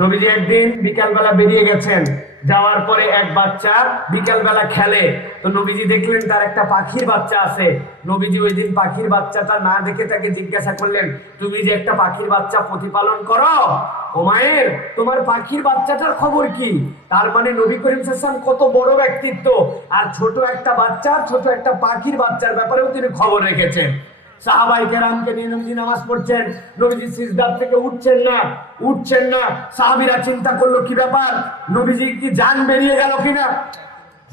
নবীজি একদিন বিকালবেলা বেরিয়ে গেছেন। যাওয়ার পরে এক বাচ্চা বিকালবেলা খেলে। তো নবীজি দেখলেন তার একটা পাখির বাচ্চা আছে। নবীজি ওই দিন পাখির বাচ্চাটা না দেখে তাকে জিজ্ঞাসা করলেন, তুমি যে একটা পাখির বাচ্চা প্রতিপালন করো? ও মায়ের, তোমার পাখির বাচ্চাটার খবর কি? তার মানে নবী করিম সাল্লাম কত বড় ব্যক্তিত্ব। আর ছোট একটা বাচ্চা, ছোট একটা পাখির বাচ্চার ব্যাপারেও তিনি খবর রেখেছেন। সাহাবাই কেরামকে নিয়ে নবীজি নামাজ পড়ছেন। নবীজি সিজদার থেকে উঠছেন না উঠছেন না। সাহাবিরা চিন্তা করল, কি ব্যাপার? নবীজি কি জান বেরিয়ে গেল কিনা?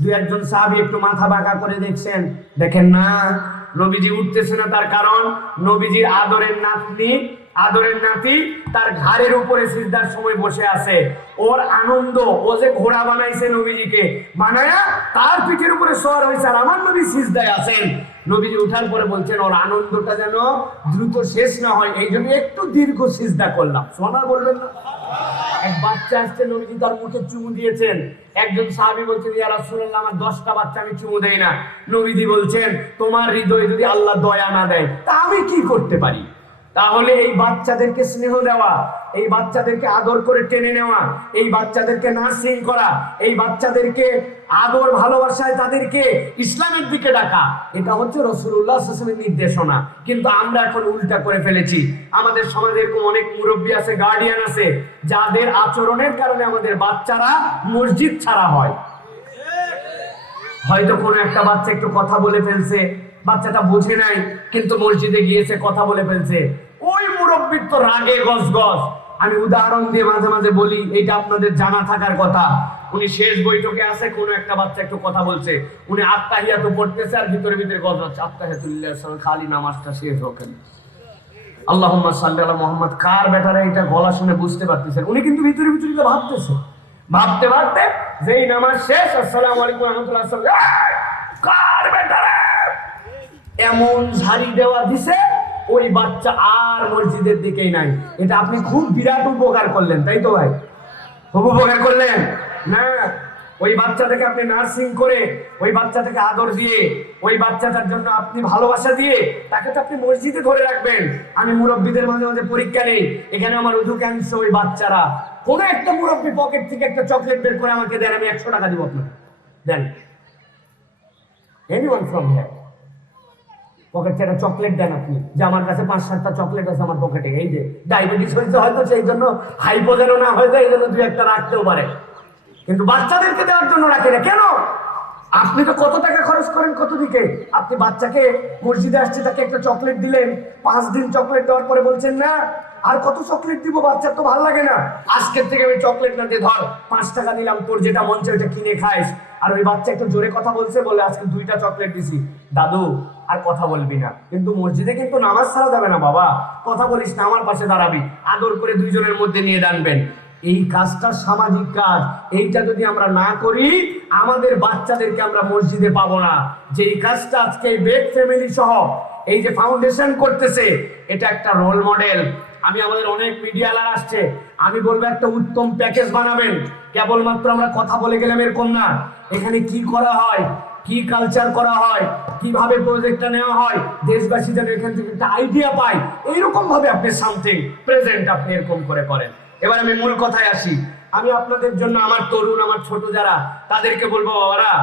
দু একজন সাহাবি একটু মাথা বাঁকা করে দেখছেন। দেখেন না, নবীজি উঠতেছে না তার কারণ নবীজির আদরের নাতনি, আদরের নাতি তার ঘাড়ের উপরে সিজদার সময় বসে আছে। ওর আনন্দ, ও যে ঘোড়া বানাইছে নবীজিকে, বানায়া তার পিঠের উপরে সর হয়েছে আর আমার নবী সিজদায় আছেন। নবীজি উঠার পরে বলছেন, ওর আনন্দটা যেন দ্রুত শেষ না হয়। এই জন্য একটু দীর্ঘ সিজদা করলাম। সোনা বলবেন না। এক বাচ্চা আসছে, নবীজি তার মুখে চুমু দিয়েছেন। একজন সাহাবী বলছেন, ইয়া রাসূলুল্লাহ, আমার 10টা বাচ্চা, আমি চুমু দেই না। নবীজি বলছেন, তোমার হৃদয়ে যদি আল্লাহ দয়া না দেয়, তা আমি কি করতে পারি? তাহলে এই বাচ্চাদেরকে স্নেহ দেওয়া এই বাচ্চাদেরকে আদর করে টেনে নেওয়া, এই বাচ্চাদেরকে নার্সিং করা, এই বাচ্চাদেরকে আদর ভালোবাসায় তাদেরকে ইসলামের দিকে ডাকা, এটা হচ্ছে রসুল্লাহ হাসনের নির্দেশনা। কিন্তু আমরা এখন উল্টা করে ফেলেছি। আমাদের সমাজে এরকম অনেক মুরব্বী আছে গার্ডিয়ান আছে, যাদের আচরণের কারণে আমাদের বাচ্চারা মসজিদ ছাড়া হয়। হয়তো কোনো একটা বাচ্চা একটু কথা বলে ফেলছে, বাচ্চাটা বুঝে নাই, কিন্তু মসজিদে গিয়েছে কথা বলে ফেলছে। ওই মুরব্বীর তো রাগে গস গস আমি উদাহরণ দিয়ে মাঝে মাঝে বলি এটা আপনাদের জানা থাকার কথা। উনি শেষ বৈঠকে আছে, কোন একটা বাচ্চা একটু কথা বলছে। উনি আত্মাহিয়াত পড়তেছে আর ভিতরে ভিতরে গজ হচ্ছে, আত্মাহিয়াতুল্লাহ খালি নামাজটা শেষ হোকেন। আল্লাহ সাল্লাহ মোহাম্মদ, কার বেটারা এটা গলা শুনে বুঝতে পারতেছেন? উনি কিন্তু ভিতরে ভিতরে তো ভাবতেছে। ভাবতে ভাবতে যেই নামাজ শেষ, আসসালামু আলাইকুম রহমতুল্লাহ কার বেটারা এমন ঝাড়ি দেওয়া দিছে ওই বাচ্চা আর মসজিদের দিকেই নাই। এটা আপনি খুব বিরাট উপকার করলেন, তাই তো ভাই? খুব উপকার করলেন? না, ওই বাচ্চাটাকে আপনি নার্সিং করে, ওই বাচ্চাটাকে আদর দিয়ে, ওই বাচ্চাটার জন্য আপনি ভালোবাসা দিয়ে, তাকে তো আপনি মসজিদে ধরে রাখবেন। আমি মুরব্বীদের মাঝে মাঝে পরীক্ষা নেই, এখানে আমার উদু ক্যান্সার ওই বাচ্চারা। কোনো একটা মুরব্বী পকেট থেকে একটা চকলেট বের করে আমাকে দেন, আমি একশো টাকা দিব আপনাকে। দেন। এনিওয়ান ফ্রম হিয়ার পকেট থেকে চকলেট দেন আপনি। যে আমার কাছে পাঁচ, সাতটা চকলেট আছে আমার পকেটে। এই যে, ডায়াবেটিস হয়েছে হয়তো সেই জন্য হাইপো যেন না হয়ে যায় এই জন্য দুই একটা রাখতেও পারে। কিন্তু বাচ্চাদেরকে দেওয়ার জন্য রাখে না। কেন? আপনি তো কত টাকা খরচ করেন কত দিকে আপনি বাচ্চাকে মসজিদে আসছে, তাকে একটা চকলেট দিলেন, পাঁচ দিন চকলেট দেওয়ার পরে বলছেন, না, আর কত চকলেট দিব বাচ্চার তো ভালো লাগে না। আজকের থেকে আমি চকলেট না দিয়ে ধর, পাঁচ টাকা দিলাম তোর যেটা চায় ওইটা কিনে খাইস। আর ওই বাচ্চা একটু জোরে কথা বলছে বলে আজকে দুইটা চকলেট দিছি। দাদু, আর কথা বলবি না। কিন্তু মসজিদে কিন্তু নামাজ ছাড়া যাবে না বাবা। কথা বলিস না, আমার পাশে দাঁড়াবি। আদর করে দুইজনের মধ্যে নিয়ে ডানবেন এই কাজটা সামাজিক কাজ। এইটা যদি আমরা না করি, আমাদের বাচ্চাদেরকে আমরা মসজিদে পাবো না। যে এই কাজটা আজকে এই বেগ ফ্যামিলি সহ এই যে ফাউন্ডেশন করতেছে, এটা একটা রোল মডেল আমি আমাদের অনেক মিডিয়ালার আসছে। আমি বলব, একটা উত্তম প্যাকেজ বানাবেন। কেবলমাত্র আমরা কথা বলে গেলাম এরকম না। এখানে কি করা হয়? কি কালচার করা হয়, কীভাবে প্রজেক্টটা নেওয়া হয় দেশবাসী যেন এখান থেকে একটা আইডিয়া পায়, এইরকম ভাবে আপনি সামথিং প্রেজেন্ট আপনি এরকম করে করেন। এবার আমি মূল কথায় আসি। আমি আপনাদের জন্য আমার তরুণ, আমার ছোট যারা, তাদেরকে বলব, বাবারা,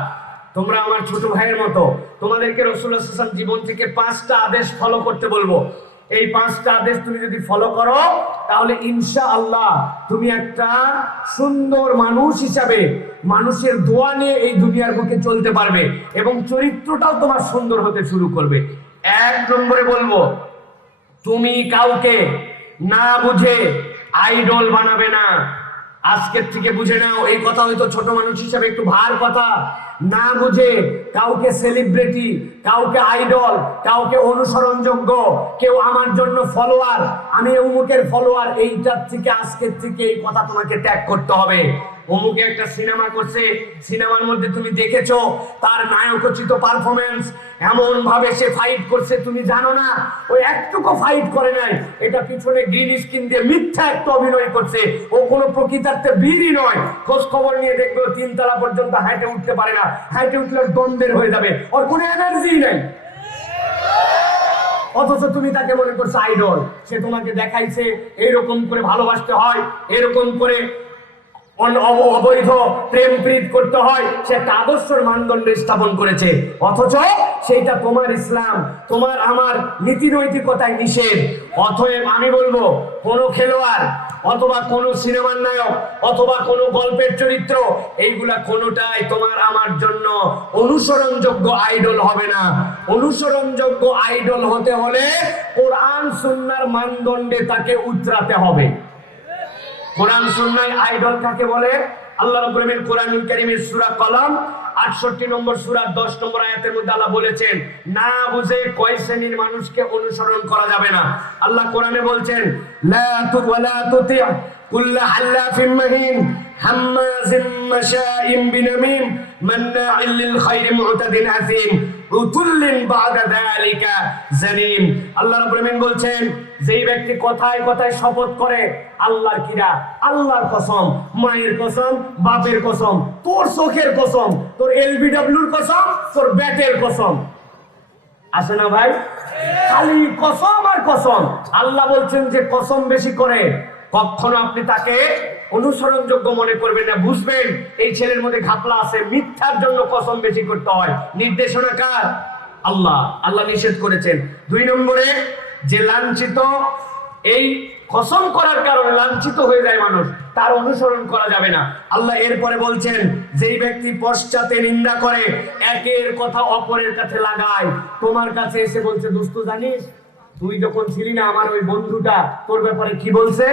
তোমরা আমার ছোট ভাইয়ের মতো, তোমাদেরকে রসুল্লাহ হাসান জীবন থেকে পাঁচটা আদেশ ফলো করতে বলব। এই পাঁচটা আদেশ তুমি যদি ফলো করো, তাহলে ইনশা আল্লাহ তুমি একটা সুন্দর মানুষ হিসাবে মানুষের দোয়া নিয়ে এই দুনিয়ার বুকে চলতে পারবে এবং চরিত্রটাও তোমার সুন্দর হতে শুরু করবে। এক নম্বরে বলব, তুমি কাউকে না বুঝে আইডল বানাবে না। আজকের থেকে বুঝে নাও, এই কথা হয়তো ছোট মানুষ হিসাবে একটু ভার কথা। না বুঝে কাউকে সেলিব্রিটি কাউকে আইডল কাউকে অনুসরণযোগ্য, কেউ আমার জন্য ফলোয়ার আমি অমুকের ফলোয়ার এইটার থেকে, আজকের থেকে এই কথা তোমাকে ত্যাগ করতে হবে। অমুকে একটা সিনেমা করছে, সিনেমার মধ্যে তুমি দেখেছ, তার নায়কোচিত পারফরমেন্স এমন ভাবে সে ফাইট করছে, তুমি জানো না ওই একটুকু ফাইট করে নাই, এটা পিছনে গ্রিন স্ক্রিন দিয়ে মিথ্যা একটা অভিনয় করছে, ও কোনো প্রকৃতার্থে বীরই নয়, খোঁজ খবর নিয়ে দেখবে তিনতলা পর্যন্ত হাইটে উঠতে পারে না হাইটে উঠলে দ্বন্দ্বের হয়ে যাবে, ওর কোনো এনার্জি নাই। অথচ তুমি তাকে মনে করছ আইডল সে তোমাকে দেখাইছে, এরকম করে ভালোবাসতে হয়, এরকম করে অবৈধ প্রেম প্রীত করতে হয়, সে একটা আদর্শের মানদণ্ড স্থাপন করেছে। অথচ সেইটা তোমার ইসলাম, তোমার আমার নীতি নৈতিকতায় নিষেধ। অতএব আমি বলব, কোনো খেলোয়াড় অথবা কোনো সিনেমার নায়ক অথবা কোনো গল্পের চরিত্র, এইগুলা কোনোটাই তোমার আমার জন্য অনুসরণযোগ্য আইডল হবে না। অনুসরণযোগ্য আইডল হতে হলে কোরআন, সুন্নার মানদণ্ডে তাকে উতরাতে হবে। কোরআন সুন্নায় আইডল কাকে বলে? আল্লাহ রবীন্দ্র কোরআন কোরআনুল সুরা কলম 68 নম্বর সুরা, দশ নম্বর আয়াতের মধ্যে আল্লাহ বলেছেন, না বুঝে কয় শ্রেণির মানুষকে অনুসরণ করা যাবে না। আল্লাহ কোরআনে বলছেন হাল্লাফিন মাহিন হাম্মাজিম মাশাইম বিনামিম মান্নাইল লিল খায়রি মুতাদিন আসিম উতুল্লিন বাদা যালিকা জানিম। আল্লাহ রাব্বুল আলামিন বলছেন, যেই ব্যক্তি কথায় কথায় শপথ করে, আল্লাহর কিরা? আল্লাহর কসম, মায়ের কসম, বাপের কসম, তোর চোখের কসম, তোর এলবিডব্লিউর কসম, তোর ব্যাটের কসম। আসে না ভাই? খালি কসম আর কসম। আল্লাহ বলছেন যে কসম বেশি করে কখনো আপনি তাকে অনুসরণযোগ্য মনে করবেন না। বুঝবেন, এই ছেলের মধ্যে ঘাপলা আছে, মিথ্যার জন্য কসম বেশি করতে হয়। নির্দেশনা কার? আল্লাহ। আল্লাহ নিষেধ করেছেন। দুই নম্বরে, যে লাঞ্ছিত, এই কসম করার কারণে লাঞ্ছিত হয়ে যায় মানুষ, তার অনুসরণ করা যাবে না। আল্লাহ এরপরে বলছেন, যেই ব্যক্তি পশ্চাতে নিন্দা করে, একের কথা অপরের কাছে লাগায়, তোমার কাছে এসে বলছে, দোস্ত, জানিস তুই যখন ছিলি না, আমার ওই বন্ধুটা তোর ব্যাপারে কি বলছে?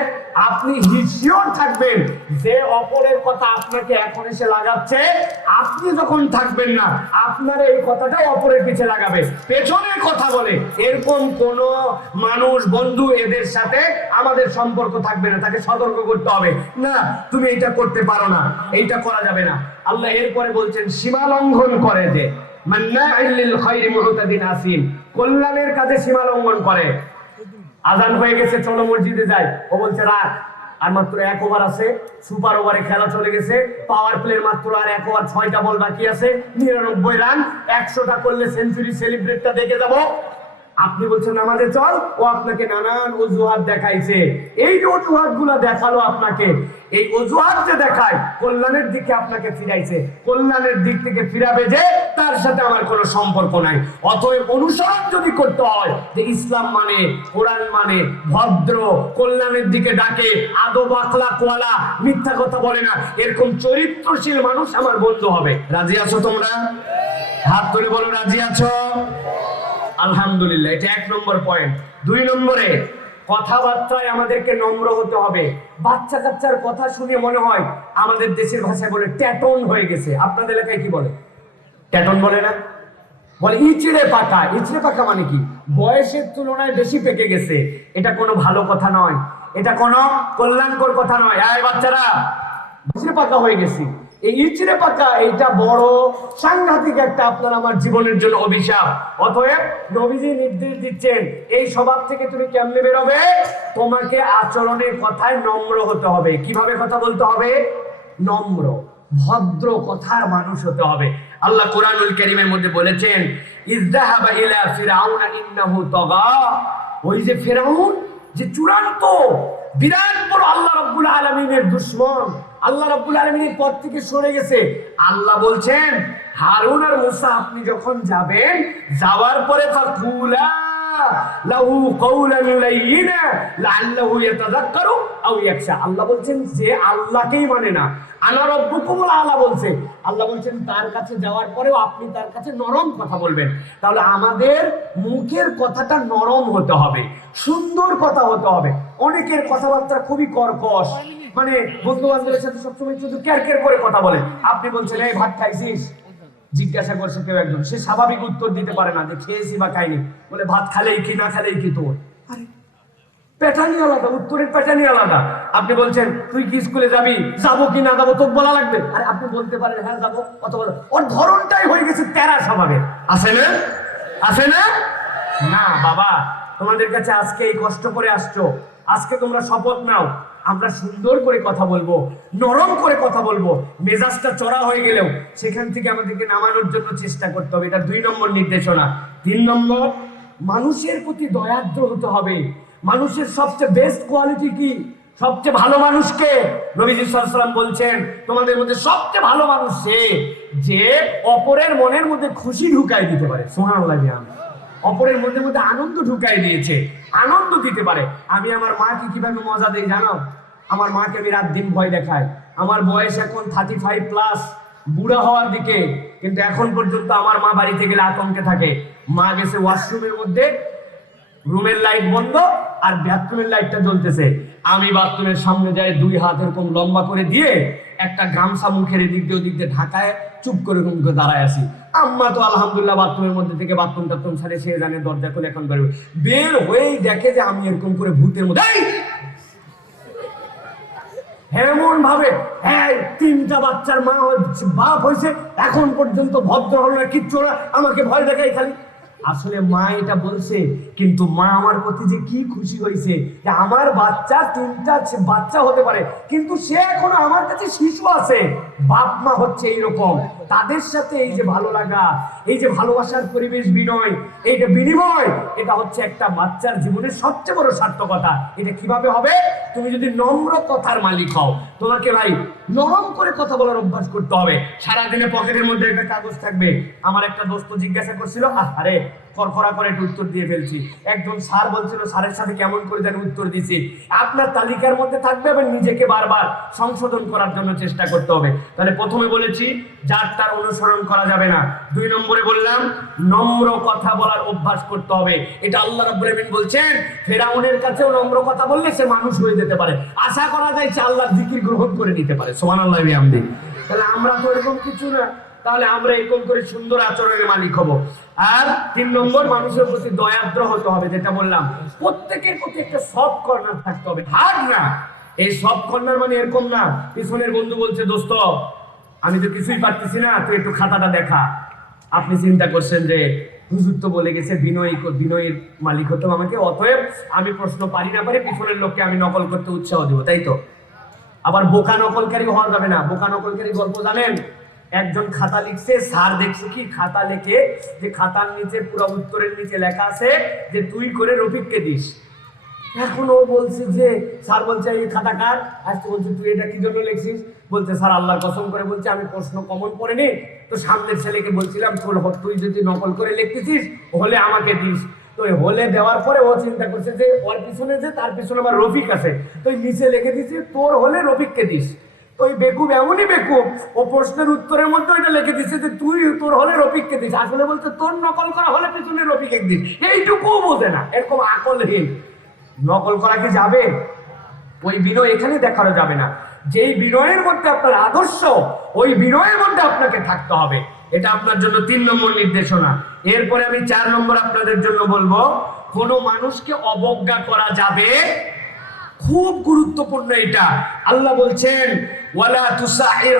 আপনি হিসিওর থাকবেন যে অপরের কথা আপনাকে এখন এসে লাগাচ্ছে। আপনি যখন থাকবেন না, আপনার এই কথাটা অপরের পিছে লাগাবে। পেছনের কথা বলে। এরকম কোন মানুষ, বন্ধু এদের সাথে আমাদের সম্পর্ক থাকবে না। তাকে সতর্ক করতে হবে। না, তুমি এটা করতে পারো না। এইটা করা যাবে না। আল্লাহ এরপরে বলছেন, সীমা লঙ্ঘন করে যে কল্যাণের কাজে সীমা লঙ্ঘন করে। আজান হয়ে গেছে, চলো মসজিদে যায় ও বলছে রাত আর মাত্র এক ওভার আছে, সুপার ওভারে খেলা চলে গেছে। পাওয়ার প্লের মাত্র আর এক ওভার, ছয়টা বল বাকি আছে। নিরানব্বই রান, একশোটা করলে সেঞ্চুরি সেলিব্রেটটা দেখে যাব। আপনি বলছেন, নামাজে চল। ও আপনাকে নানান অজুহাত দেখাইছে। এই যে অজুহাতগুলা দেখাল আপনাকে, এই অজুহাত যে দেখায়, কল্যাণের দিকে আপনাকে ফিরাইছে। কল্যাণের দিক থেকে ফিরাবে যে, তার সাথে আমার কোনো সম্পর্ক নাই। অতএব অনুসরণ যদি করতে হয়, যে ইসলাম মানে কোরআন মানে ভদ্র, কল্যাণের দিকে ডাকে আদো বাকলা কোয়ালা মিথ্যা কথা বলে না, এরকম চরিত্রশীল মানুষ আমার বন্ধু হবে। রাজি আছো তোমরা? হাত তুলে বলো, রাজি আছো? আলহামদুলিল্লাহ, এটা এক নম্বর পয়েন্ট দুই নম্বরে, কথাবার্তায় আমাদেরকে নম্র হতে হবে। বাচ্চা কাচ্চার কথা শুনে মনে হয় আমাদের দেশের ভাষায় বলে ট্যাটন হয়ে গেছে। আপনাদের এলাকায় কি বলে? ট্যাটন বলে না? বলে ইচড়ে পাকা ইচড়ে পাকা মানে কি? বয়সের তুলনায় বেশি পেকে গেছে। এটা কোনো ভালো কথা নয়। এটা কোনো কল্যাণকর কথা নয়। আয় বাচ্চারা, ইচড়ে পাকা হয়ে গেছি। এই ইচড়ে পাকা এইটা বড় সাংঘাতিক একটা আপনার আমার জীবনের জন্য অভিশাপ। অতএব নবীজি নির্দেশ দিচ্ছেন, এই স্বভাব থেকে তুমি কেমনে বেরোবে? তোমাকে আচরণের কথায় নম্র হতে হবে। কীভাবে কথা বলতে হবে? নম্র, ভদ্র কথার মানুষ হতে হবে। আল্লাহ কোরআনুল কারীমের মধ্যে বলেছেন ইযদাহাবা ইলা ফিরাউনা ইন্নাহু তাগা। ওই যে ফেরাউন, যে চূড়ান্ত, বিরাট বড় আল্লাহ রাব্বুল আলামিনের দুশমন আল্লাহ রাব্বুল আলামিনের পথ থেকে সরে গেছে। আল্লাহ বলছেন, হারুন আর মুসা, আপনি যখন যাবেন, যাওয়ার পরে ফাকুলা লাহু কওলান লাইয়িনা লাআল্লাহু ইয়াতাযাক্কারু আও ইয়াখশা। আল্লাহ বলছেন, যে আল্লাহকেই মানে না। আনা রব্বুকুমুল আলা বলছে। আল্লাহ বলছেন, তার কাছে যাওয়ার পরেও আপনি তার কাছে নরম কথা বলবেন। তাহলে আমাদের মুখের কথাটা নরম হতে হবে, সুন্দর কথা হতে হবে। অনেকের কথাবার্তা খুবই কর্কশ। মানে বন্ধু বান্ধবের সাথে সবসময় শুধু ক্যার ক্যার করে কথা বলে। আপনি বলছেন এই ভাত খাইছিস? জিজ্ঞাসা করছে কেউ একজন। সে স্বাভাবিক উত্তর দিতে পারে না যে খেয়েছি বা খাইনি। বলে ভাত খালেই কি না খালেই কি তোর? আরে। প্যাটার্নই আলাদা উত্তরের প্যাটার্নই আলাদা। আপনি বলছেন তুই কি স্কুলে যাবি? যাব কি না যাব? তোকে বলা লাগবে? আর আপনি বলতে পারেন হ্যাঁ যাব। অথবা ওর ধরনটাই হয়ে গেছে তেরা স্বভাবের। আছে না? আছে না? না বাবা তোমাদের কাছে আজকে এই কষ্ট করে আসছো। আজকে তোমরা শপথ নাও। আমরা সুন্দর করে কথা বলব, নরম করে কথা বলব, মেজাজটা চড়া হয়ে গেলেও সেখান থেকে আমাদেরকে নামানোর জন্য চেষ্টা করতে হবে। এটা দুই নম্বর নির্দেশনা। তিন নম্বর, মানুষের প্রতি দয়াদ্র হতে হবে। মানুষের সবচেয়ে বেস্ট কোয়ালিটি কি? সবচেয়ে ভালো মানুষকে নবীজি সাল্লাম বলছেন, তোমাদের মধ্যে সবচেয়ে ভালো মানুষ সে যে অপরের মনের মধ্যে খুশি ঢুকাই দিতে পারে। সোহান লাগে অপরের মধ্যে মধ্যে আনন্দ ঢুকাই দিয়েছে আনন্দ দিতে পারে। আমি আমার মাকে কীভাবে মজা দিই জানো? আমার মাকে আমি রাত দিন ভয় দেখাই। আমার বয়স এখন থার্টি ফাইভ প্লাস বুড়া হওয়ার দিকে। কিন্তু এখন পর্যন্ত আমার মা বাড়িতে গেলে আতঙ্কে থাকে। মা গেছে ওয়াশরুমের মধ্যে রুমের লাইট বন্ধ আর ব্যাথরুমের লাইটটা জ্বলতেছে। আমি বাথরুমের সামনে যাই, দুই হাত এরকম লম্বা করে দিয়ে একটা গামছা মুখের এদিক দিয়ে ওদিক দিয়ে ঢাকায় চুপ করে রুম করে দাঁড়ায় আছি। আম্মা তো আলহামদুলিল্লাহ বাথরুমের মধ্যে থেকে বাথরুম টাথরুম ছাড়ে, সে জানে দরজা খুলে এখন বেরোবে বের হয়েই দেখে যে আমি এরকম করে ভূতের মধ্যে! এমন ভাবে হ্যাঁ তিনটা বাচ্চার মা বাপ হয়েছে, এখন পর্যন্ত ভদ্র হলো না, কিচ্ছু না, আমাকে ভয় দেখাই খালি। আসলে মা এটা বলছে, কিন্তু মা আমার প্রতি যে কি খুশি হয়েছে, যে আমার বাচ্চা তিনটা বাচ্চা হতে পারে, কিন্তু সে এখনও আমার কাছে শিশু আছে। বাপ মা হচ্ছে এইরকম। তাদের সাথে এই যে ভালো লাগা, এই যে ভালোবাসার পরিবেশ বিনয়, এইটা বিনিময়, এটা হচ্ছে একটা বাচ্চার জীবনের সবচেয়ে বড় সার্থকতা। এটা কীভাবে হবে? তুমি যদি নম্র কথার মালিক হও, তোমাকে ভাই নরম করে কথা বলার অভ্যাস করতে হবে। সারাদিনে পকেটের মধ্যে একটা কাগজ থাকবে। আমার একটা দোস্ত জিজ্ঞাসা করছিল আরে খরখরা করে একটু উত্তর দিয়ে ফেলছি। একজন স্যার বলছিল, স্যারের সাথে কেমন করে যেন উত্তর দিছি। আপনার তালিকার মধ্যে থাকবে এবং নিজেকে বারবার সংশোধন করার জন্য চেষ্টা করতে হবে। তাহলে প্রথমে বলেছি যার তার অনুসরণ করা যাবে না। দুই নম্বরে বললাম, নম্র কথা বলার অভ্যাস করতে হবে। এটা আল্লাহ রাব্বুল আলামিন বলছেন, ফেরাউনের কাছেও নম্র কথা বললে সে মানুষ হয়ে যেতে পারে। আশা করা যায় সে আল্লাহর জিকির গ্রহণ করে নিতে পারে। সুবহানাল্লাহি ওয়া বিহামদিহি তাহলে আমরা তো এরকম কিছু না। তাহলে আমরা এরকম করে সুন্দর আচরণের মালিক হব। আর তিন নম্বর, মানুষের প্রতি দয়াদ্র হতে হবে, যেটা বললাম। প্রত্যেকের প্রতি একটা সফট কর্নার থাকতে হবে। হার্ড না। এই সফট কর্নার মানে এরকম না। পিছনের বন্ধু বলছে, দোস্ত, আমি তো কিছুই পারতেছি না, তুই একটু খাতাটা দেখা। আপনি চিন্তা করছেন যে, হুজুর তো বলে গেছে, বিনয়ী বিনয়ের মালিক হতো আমাকে, অতএব আমি প্রশ্ন পারি না পারি, পিছনের লোককে আমি নকল করতে উৎসাহ দেবো। তাই তো? আবার বোকা নকলকারী হওয়া যাবে না। বোকা নকলকারী গল্প জানেন? একজন খাতা লিখছে, স্যার দেখছে কি? খাতা লেখে, যে খাতার নিচে পুরো উত্তরের নিচে লেখা আছে যে, তুই করে রফিককে দিস। এখন ও বলছে যে, স্যার বলছে, এই খাতা কার? আজকে বলছে, তুই এটা কি জন্য লিখছিস? বলছে, স্যার আল্লাহর কসম করে বলছে, আমি প্রশ্ন কমন পড়েনি। তো সামনের ছেলেকে বলছিলাম, তোর তুই যদি নকল করে লিখতেছিস, হলে আমাকে দিস। তো হলে দেওয়ার পরে ও চিন্তা করছে যে, ওর পিছনে যে, তার পিছনে আমার রফিক আছে। তো নিচে লিখে দিছি তোর হলে রফিককে দিস। ওই বেকুব, এমনই বেকুব, ও প্রশ্নের উত্তরের মধ্যে ওইটা লিখে দিচ্ছে যে তুই তোর হলে রফিককে দিস। আসলে বলছে তোর নকল করা হলে পিছনে রফিককে দিস এইটুকুও বোঝে না, এরকম আকলহীন। নকল করা কি যাবে? ওই বিনয় এখানে দেখানো যাবে না। যেই বিনয়ের মধ্যে আপনার আদর্শ, ওই বিনয়ের মধ্যে আপনাকে থাকতে হবে। এটা আপনার জন্য তিন নম্বর নির্দেশনা। এরপরে আমি চার নম্বর আপনাদের জন্য বলব, কোন মানুষকে অবজ্ঞা করা যাবে খুব গুরুত্বপূর্ণ এটা। আল্লাহ বলছেন, ওয়ালা তুসাইর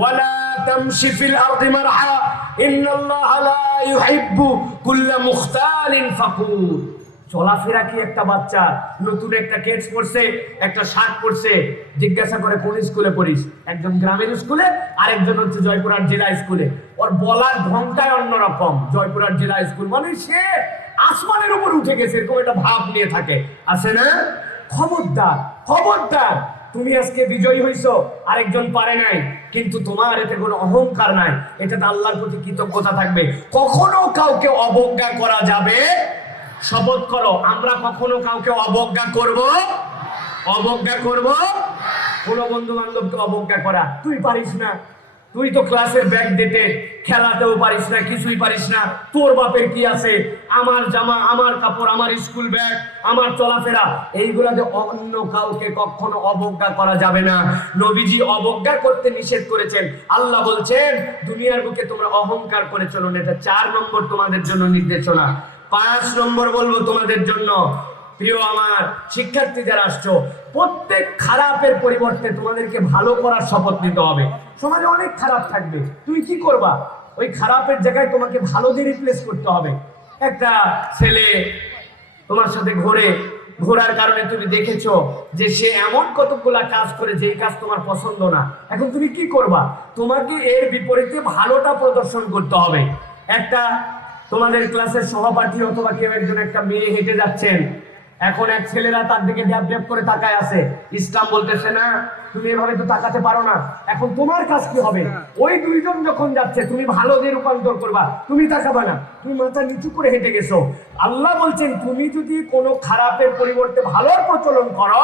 ওয়ালা তামশি ফিল আরদি মারহা লা ইউহিব্বু কুল্লা মুখতালিন ফাকুর। চলাফেরা কি একটা বাচ্চা? নতুন একটা কেটস পড়ছে, একটা শার্ট পড়ছে, জিজ্ঞাসা করে কোন স্কুলে পড়িস? একজন গ্রামের স্কুলে, আরেকজন হচ্ছে জয়পুরহাট জেলা স্কুলে। ওর বলার ঢংটাই অন্যরকম, জয়পুরহাট জেলা স্কুল। মানে সে আসমানের উপর উঠে গেছে, এরকম একটা ভাব নিয়ে থাকে। আছে না? খবরদার খবরদার। তুমি আজকে বিজয়ী হইছো, আরেকজন পারে নাই, কিন্তু তোমার এতে কোনো অহংকার নাই। এটাতে আল্লাহর প্রতি কৃতজ্ঞতা থাকবে। কখনো কাউকে অবজ্ঞা করা যাবে? শপথ করো, আমরা কখনো কাউকে অবজ্ঞা করব? অবজ্ঞা করব? কোনো বন্ধু বান্ধবকে অবজ্ঞা করা। তুই পারিস না। তুই তো ক্লাসের ব্যাগ দিতে খেলাতেও পারিস না, কিছুই পারিস না। তোর বাপের কি আছে? আমার জামা, আমার কাপড়, আমার স্কুল ব্যাগ আমার চলাফেরা, এইগুলাতে অন্য কাউকে কখনো অবজ্ঞা করা যাবে না। নবীজি অবজ্ঞা করতে নিষেধ করেছেন। আল্লাহ বলছেন, দুনিয়ার বুকে তোমরা অহংকার করে চলো এটা চার নম্বর তোমাদের জন্য নির্দেশনা। পাঁচ নম্বর বলব তোমাদের জন্য প্রিয় আমার শিক্ষার্থী যারা আসছো, প্রত্যেক খারাপের পরিবর্তে তোমাদেরকে ভালো করার শপথ নিতে হবে। সমাজে অনেক খারাপ থাকবে। তুই কি করবা? ওই খারাপের জায়গায় তোমাকে ভালো দিয়ে রিপ্লেস করতে হবে। একটা ছেলে তোমার সাথে ঘোরে, ঘোরার কারণে তুমি দেখেছ যে সে এমন কতগুলা কাজ করে যে কাজ তোমার পছন্দ না। এখন তুমি কি করবা? তোমাকে এর বিপরীতে ভালোটা প্রদর্শন করতে হবে। একটা তোমাদের ক্লাসের সহপাঠী অথবা কেউ একজন একটা মেয়ে হেঁটে যাচ্ছেন এখন এক ছেলেরা তার দিকে ড্যাব ড্যাব করে তাকায় আছে। ইসলাম বলতেছে, না, তুমি এভাবে তো তাকাতে পারো না। এখন তোমার কাজ কি হবে? ওই দুইজন যখন যাচ্ছে, তুমি ভালো দিয়ে রূপান্তর করবা, তুমি তাকাবা না। তুমি মাথা নিচু করে হেঁটে গেছো। আল্লাহ বলছেন, তুমি যদি কোনো খারাপের পরিবর্তে ভালোর প্রচলন করো,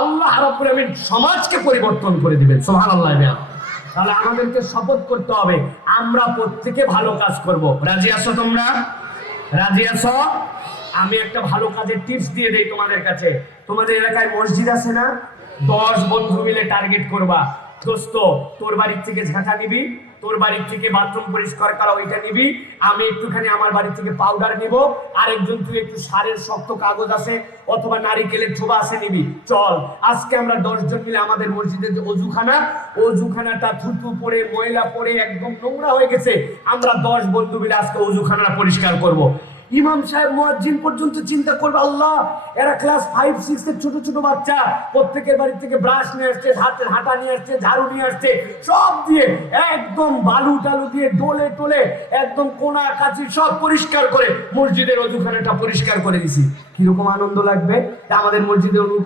আল্লাহ রাব্বুল আমিন সমাজকে পরিবর্তন করে দিবেন। সুবহানাল্লাহ তাহলে আমাদেরকে শপথ করতে হবে, আমরা প্রত্যেকে ভালো কাজ করব। রাজি আছো তোমরা? রাজি আছো? আমি একটা ভালো কাজের টিপস দিয়ে দেই তোমাদের কাছে। তোমাদের এলাকায় মসজিদ আছে না? দশ বন্ধু মিলে টার্গেট করবা। দোস্ত, তোর বাড়ির থেকে ঝাঁটা নিবি, তোর বাড়ির থেকে বাথরুম পরিষ্কার করা ওইটা নিবি, আমি একটুখানি আমার বাড়ি থেকে পাউডার নিব, আরেকজন তুই একটু সারের শক্ত কাগজ আছে অথবা নারিকেলের ছোবা আছে নিবি। চল, আজকে আমরা দশজন মিলে আমাদের মসজিদের যে অজুখানা, অজুখানাটা থুতু পরে, ময়লা পরে, একদম নোংরা হয়ে গেছে। আমরা দশ বন্ধু মিলে আজকে অজুখানাটা পরিষ্কার করব। ইমাম সাহেব মুয়াজ্জিন পর্যন্ত চিন্তা করবে, আল্লাহ, এরা ক্লাস ফাইভ সিক্স এর ছোট ছোট বাচ্চা, প্রত্যেকের বাড়ি থেকে ব্রাশ নিয়ে আসছে হাতে হাঁটা নিয়ে আসছে, ঝাড়ু নিয়ে আসছে, সব দিয়ে একদম বালু টালু দিয়ে ডোলে টোলে, একদম কোনা কাচি সব পরিষ্কার করে, মসজিদের অজুখানাটা পরিষ্কার করে দিছি। কীরকম আনন্দ লাগবে? আমাদের মসজিদের অনু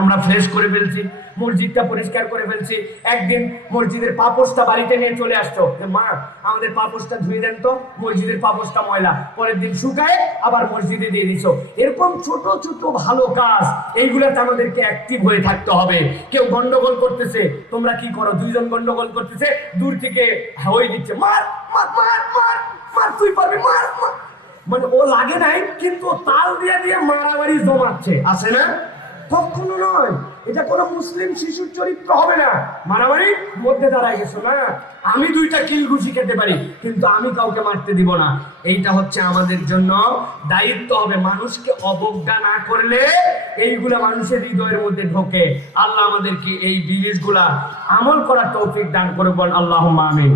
আমরা ফ্রেশ করে ফেলছি, মসজিদটা পরিষ্কার করে ফেলছি। একদিন মসজিদের পাপোসটা বাড়িতে নিয়ে চলে আসতো। মা, আমাদের পাপোসটা ধুয়ে দেন তো, মসজিদের পাপোসটা ময়লা। পরের দিন শুকায় আবার মসজিদে দিয়ে দিছো। এরকম ছোট ছোট, ভালো কাজ, এইগুলাতে আমাদেরকে অ্যাক্টিভ হয়ে থাকতে হবে। কেউ গন্ডগোল করতেছে, তোমরা কি করো? দুইজন গন্ডগোল করতেছে, দূর থেকে হয়ে দিচ্ছে, মার মার মার মার মার, তুই পারবি, মার মার। মানে ও লাগে নাই কিন্তু তাল দিয়ে দিয়ে মারামারি জমাচ্ছে। আছে না? কখনো নয়। এটা কোনো মুসলিম শিশুর চরিত্র হবে না। মারামারি মধ্যে দাঁড়ায় গেছো না? আমি দুইটা কিল ঘুষি খেতে পারি কিন্তু আমি কাউকে মারতে দিব না। এইটা হচ্ছে আমাদের জন্য দায়িত্ব হবে। মানুষকে অবজ্ঞা না করলে এইগুলা মানুষের হৃদয়ের মধ্যে ঢোকে। আল্লাহ আমাদেরকে এই জিনিসগুলা আমল করার তৌফিক দান করে বল। আল্লাহ আমিন।